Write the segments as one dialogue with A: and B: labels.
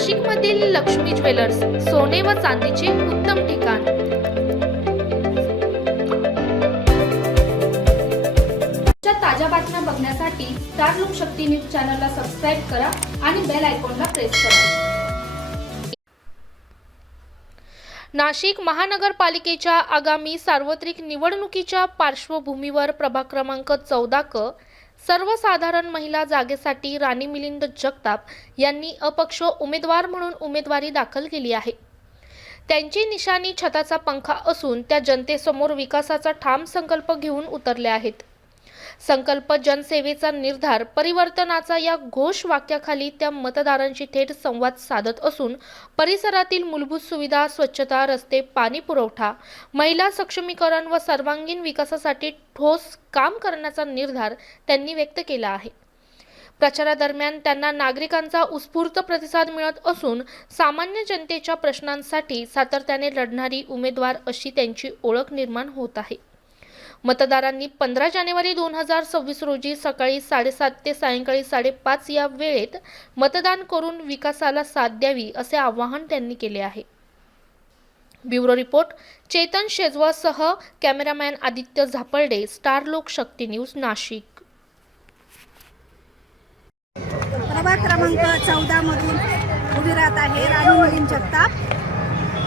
A: नाशिकमधील लक्ष्मी ज्वेलर्स सोने व चांदीचे उत्तम ठिकाण. ताज्या बातम्या बघण्यासाठी स्टार लोक शक्ती न्यूज चॅनलला सबस्क्राईब करा आणि बेल आयकॉनला प्रेस करा. नाशिक महानगरपालिकेच्या आगामी सार्वत्रिक निवडणुकीच्या पार्श्वभूमीवर प्रभाग क्रमांक चौदा क सर्वसाधारण महिला जागेसाठी राणी मिलिंद जगताप यांनी अपक्ष उमेदवार म्हणून उमेदवारी दाखल केली आहे. त्यांची निशाणी छताचा पंखा असून त्या जनतेसमोर विकासाचा ठाम संकल्प घेऊन उतरल्या आहेत. संकल्प जनसेवेचा निर्धार परिवर्तनाचा या घोष वाक्याखाली त्या मतदारांशी थेट संवाद साधत असून परिसरातील मूलभूत सुविधा स्वच्छता रस्ते पाणी पुरवठा महिला सक्षमीकरण व सर्वांगीण विकासासाठी ठोस काम करण्याचा निर्धार त्यांनी व्यक्त केला आहे. प्रचारादरम्यान त्यांना नागरिकांचा उत्स्फूर्त प्रतिसाद मिळत असून सामान्य जनतेच्या प्रश्नांसाठी सातत्याने लढणारी उमेदवार अशी त्यांची ओळख निर्माण होत आहे. मतदारांनी पंधरा जानेवारी दोन हजार सव्वीस रोजी सकाळी साडेसात ते सायंकाळी साडेपाच या वेळेत मतदान करून विकासाला साथ द्यावी असे आवाहन त्यांनी केले आहे. Bureau report Chetan शेजवासह cameraman Aditya Zaparde star Lokshakti news Nashik.
B: प्रभाग क्रमांक चौदामधून उभी राहत आहे राणी मिलिंद जगताप.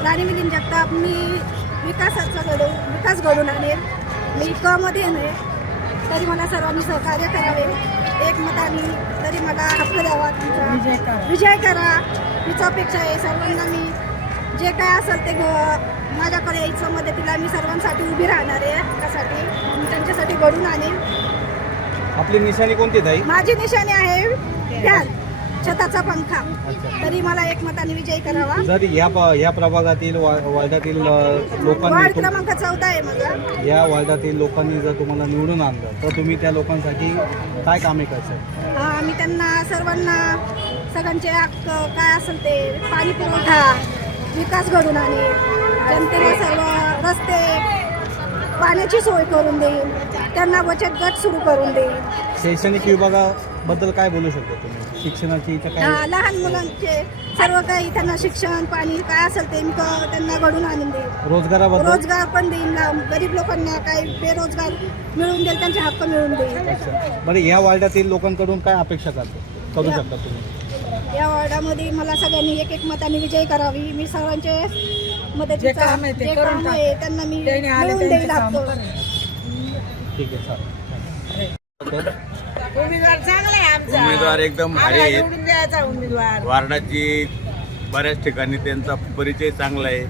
B: राणी मिलिंद जगताप मी विकासाचा घडू विकास घडून आणेल मी क मध्ये आहे. तरी मला सर्वांनी सहकार्य करावे. एक मताने तरी मला हक्क द्यावा तुमचा. विजय करा. हीच अपेक्षा आहे सर्वांना मी जे काय असेल ते घ- माझ्याकडे यायचं मदतीला मी सर्वांसाठी उभी राहणार आहे. त्यासाठी मी त्यांच्यासाठी घडून आणेल
C: आपली निशाणी कोणती ताई?
B: माझी निशाणी आहे. फॅन छताचा पंखा. तरी मला एक मताने विजयी करावा.
C: जर या प- या प्रभागातील वा- वार्डातील अ, लोकांनी
B: वार्ड
C: तुम-
B: क्रमांक चौदा आहे माझा.
C: या वार्डातील लोकांनी जर तुम्हाला निवडून आणलं तर तुम्ही त्या लोकांसाठी काय कामे करशाल?
B: हा, मी त्यांना सर्वांना सगळ्यांचे हक्क काय असेल ते पाणी पुरवठा विकास घडून आणेल जनतेला सर्व रस्ते पाण्याची सोय करून देईल त्यांना बचत गट सुरू करून देईल.
C: शैक्षणिक विभागाबद्दल काय बोलू शकता तुम्ही? शिक्षणाची इथं
B: हा,
C: काय
B: लहान मुलांचे सर्व काही त्यांना शिक्षण पाणी काय असेल ते मी त्यांना घडून आणून देईल
C: रोजगाराबद्दल?
B: रोजगार पण देईल ना. गरीब लोकांना काही बेरोजगार मिळवून देईल त्यांचे हक्क मिळवून देईल
C: अच्छा. बरं या वार्डातील लोकांकडून काय अपेक्षा करतो? करू
B: या-
C: शकता तुम्ही?
B: या वॉर्डामध्ये मला सगळ्यांनी एक एक मताने विजय करावी. मी सर्वांचे मदतीचा
D: काम आहे ते
B: जे
D: करून
B: काम
D: टाका.
B: आहे त्यांना मी
D: त्याने आले
B: मिळवून
D: त्यांचे
B: देईल
D: काम
B: हक्क
D: करा.
C: ठीक आहे चालेल.
D: उमेदवार चांगला आहे आमचा.
E: उमेदवार एकदम भारी
D: आम्हाला
E: आहेत.
D: निवडून द्यायचा उमेदवार.
E: वार्डाची बऱ्याच ठिकाणी त्यांचा परिचय चांगला आहे.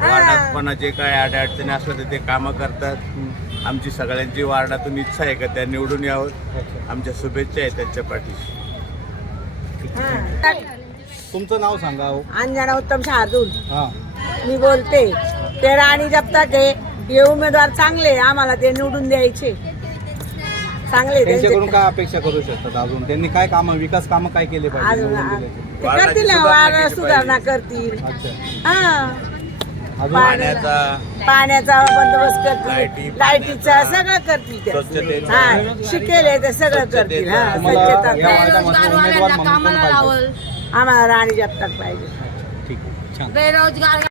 E: वार्डात कोणाचे काय अडचणी असलं तर ते कामं करतात. आमची सगळ्यांची वार्डातून इच्छा आहे का त्या निवडून यावं? आमच्या शुभेच्छा आहेत त्यांच्या पाठीशी.
D: हा.
C: तुमचं नाव सांगा हो.
D: अंजना उत्तम शार्दूल
C: हां.
D: मी बोलते ते राणी जपताचे हे उमेदवार चांगले आम्हाला ते निवडून द्यायचे. चांगले
C: त्यांच्याकडून
D: त्यांचे.
C: काय अपेक्षा करू शकतात अजून? त्यांनी काय कामं विकास कामं काय केले पाहिजे
D: अजून
C: निवडून
D: आ-
C: दिल्याचे?
D: ते करतील ना,
E: वार्डाची
D: वार
E: सुधारणा
D: करतील.
C: अच्छा.
D: हा.
C: अजून?
E: पाण्याचा
D: पाण्याचा बंदोबस्त
E: लाईटी,
D: करतील लाईटीचा सगळं करतील
E: स्वच्छतेचा
D: हा शिकेल ते सगळं करतील हा
E: स्वच्छतेचा.
C: तुम्हाला
D: स्वच्छता.
C: या वार्डामध्ये उमेदवार म्हणून कोण पाहिजे.
D: आम्हाला राणी जपतात पाहिजे.
C: ठीक आहे छान.
D: बेरोजगार